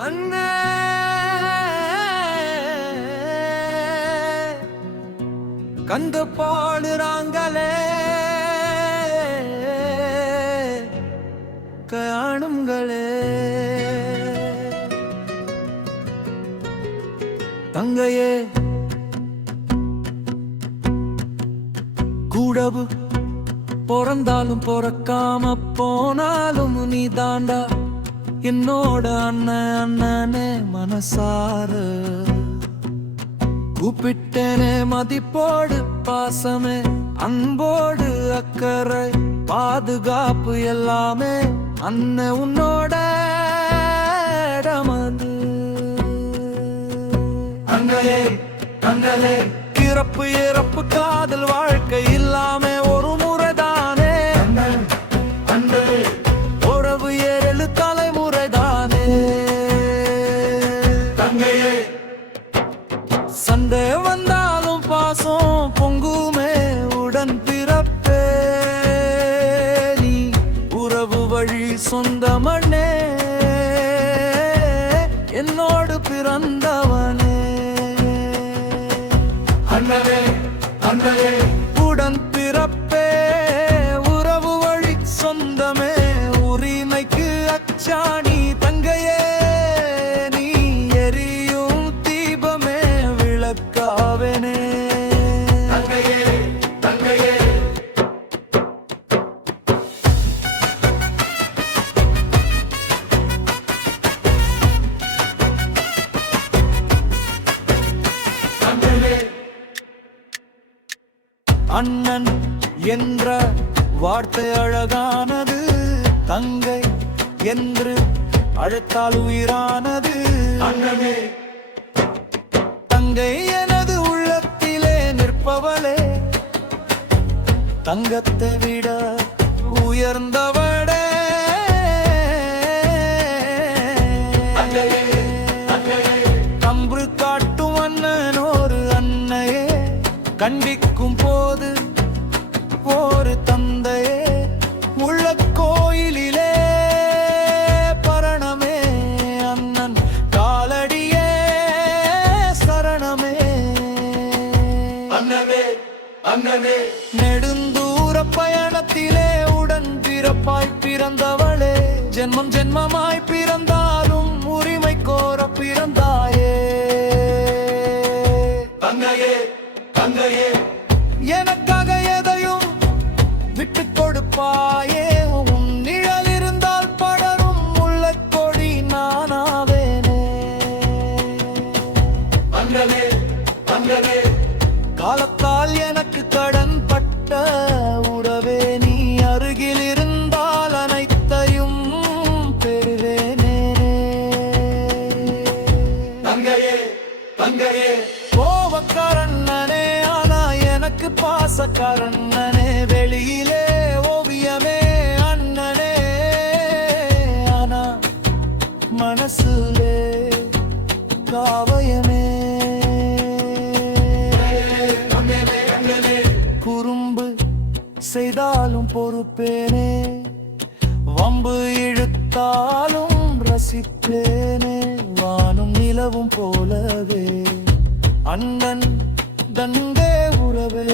அண்ணே கண்டு பாடுறாங்களே காணுங்களே தங்கையே கூடவு பிறந்தாலும் பிறக்காம போனாலும் நீ தாண்டா என்னோட அண்ணன் அண்ணனே மனசாரு கூப்பிட்டேனே மதிப்போடு பாசமே அன்போடு அக்கறை பாதுகாப்பு எல்லாமே அண்ணன் உன்னோட இடமது அண்ணலே அண்ணலே பிறப்பு இறப்பு காதல் வாழ்க்கை இல்லாம ஒரு முறைதானே அண்ணலே உறவு 7 தலைமுறைதானே தங்கையே சண்டை வந்தாலும் பாசம் பொங்குமே உடன் பிறப்பே நீ உறவு வழி சொந்தமண்ணே என்னோடு பிறந்தவனே அண்ணலே அண்ணலே உடன் பிறப்பே உறவு வழி சொந்தமே உரிமைக்கு அச்சாணி தங்கையே நீ எரியும் தீபமே விளக்காவனே தங்கையே தங்கையே அண்ணன் என்ற வார்த்தை அழகானது தங்கை என்று அழைத்தால் உயிரானது அண்ணனே தங்கை எனது உள்ளத்திலே நிற்பவளே தங்கத்தை விட உயர்ந்தவளே கம்பு காட்டும் அண்ணன் ஒரு அன்னையே கண்டிக்கும் போது ஒரு தந்தையே உள்ள கோயிலிலே பரணமே அண்ணன் காலடியே சரணமே அண்ணனே அண்ணனே நெடுந்தூர பயணத்திலே உடன் பிறப்பாய் பிறந்தவளே ஜென்மம் ஜென்மமாய் பிறந்தாலும் உரிமை கோர பிறந்தாயே தங்கையே தங்கையே எனக்காக எதையும் விட்டு கொடுப்பாயே உன் நிழல் இருந்தால் படரும் முல்லைக்கொடி நானாவேனே அண்ணலே அண்ணலே காலத்தால் எனக்கு கடன் பட்ட உறவே நீ அருகில் இருந்தால் அனைத்தையும் பெறுவேனே தங்கையே தங்கையே கோபக்காரண்ணனே ஆனா எனக்கு பாசக்காரண்ணனே வெளியிலே ஓவியமே அண்ணனே ஆனா மனசுலே காவயமே குறும்பு செய்தாலும் பொறுப்பேனே வம்பு இழுத்தாலும் ரசிப்பேனே வானும் நிலவும் போலவே அண்ணன் தந்தே உறவே